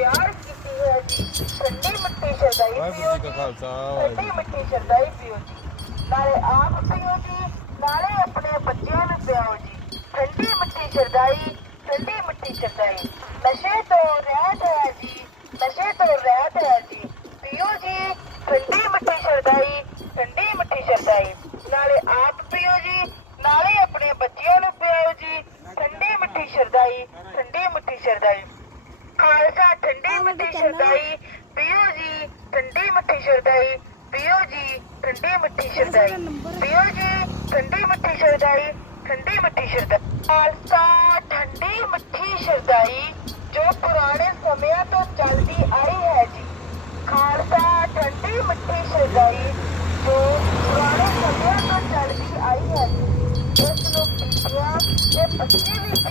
ਠੰਡੀ ਮਿੱਠੀ ਸ਼ਰਦਾਈ ਵਾਹਿਗੁਰੂ ਪੀਓ ਜੀ ਕਾ ਜੀ। ਖਾਲਸਾ ਠੰਡੀ ਮਿੱਠੀ ਸ਼ਰਦਾਈ ਪੀਓ ਜੀ। ਨਾਲੇ ਆਪ ਪੀਓ ਜੀ ਨਾਲੇ ਆਪਣੇ ਬੱਚਿਆਂ ਨੂੰ ਪਿਆਓ ਜੀ। ਠੰਡੀ ਮਿੱਠੀ ਸ਼ਰਦਾਈ ਠੰਡੀ ਮਿੱਠੀ ਸ਼ਰਦਾਈ ਨਸ਼ੇ ਤੋਂ ਰਹਿਤ ਹੈ ਜੀ ਨਸ਼ੇ ਤੋਂ ਰਹਿਤ ਹੈ ਜੀ। ਪੀਓ ਜੀ ਠੰਡੀ ਮਿੱਠੀ ਸ਼ਰਦਾਈ ਠੰਡੀ ਮਿੱਠੀ ਸ਼ਰਦਾਈ ਨਾਲੇ ਆਪ ਪੀਓ ਜੀ ਨਾਲੇ ਆਪਣੇ ਬੱਚਿਆਂ ਨੂੰ ਪਿਆਓ ਜੀ। ਠੰਡੀ ਮਿੱਠੀ ਸ਼ਰਦਾਈ ਠੰਡੀ ਮਿੱਠੀ ਸ਼ਰਦਾਈ ਠੰਡੀ ਮਿੱਠੀ ਸ਼ਰਦਾਈ ਪੀਓ ਜੀ ਠੰਡੀ ਮਿੱਠੀ ਸ਼ਰਦਾਈ ਪੀਓ ਜੀ ਠੰਡੀ ਮਿੱਠੀ ਸ਼ਰਦਾਈ ਪੀਓ ਜੀ ਠੰਡੀ ਮਿੱਠੀ ਸ਼ਰਦਾਈ ਠੰਡੀ ਮਿੱਠੀ ਸ਼ਰਦਾਈ ਖਾਲਸਾ ਠੰਡੀ ਮਿੱਠੀ ਸ਼ਰਦਾਈ ਜੋ ਪੁਰਾਣੇ ਸਮਿਆਂ ਤੋਂ ਚੱਲਦੀ ਆਈ ਹੈ ਜੀ। ਖਾਲਸਾ ਠੰਡੀ ਮਿੱਠੀ ਸ਼ਰਦਾਈ ਜੋ ਪੁਰਾਣੇ ਸਮਿਆਂ ਤੋਂ ਚੱਲਦੀ ਆਈ ਹੈ ਜੀ। ਇਸ ਨੂੰ ਬੀਬੀਆਂ ਤੇ ਬੱਚੇ ਵੀ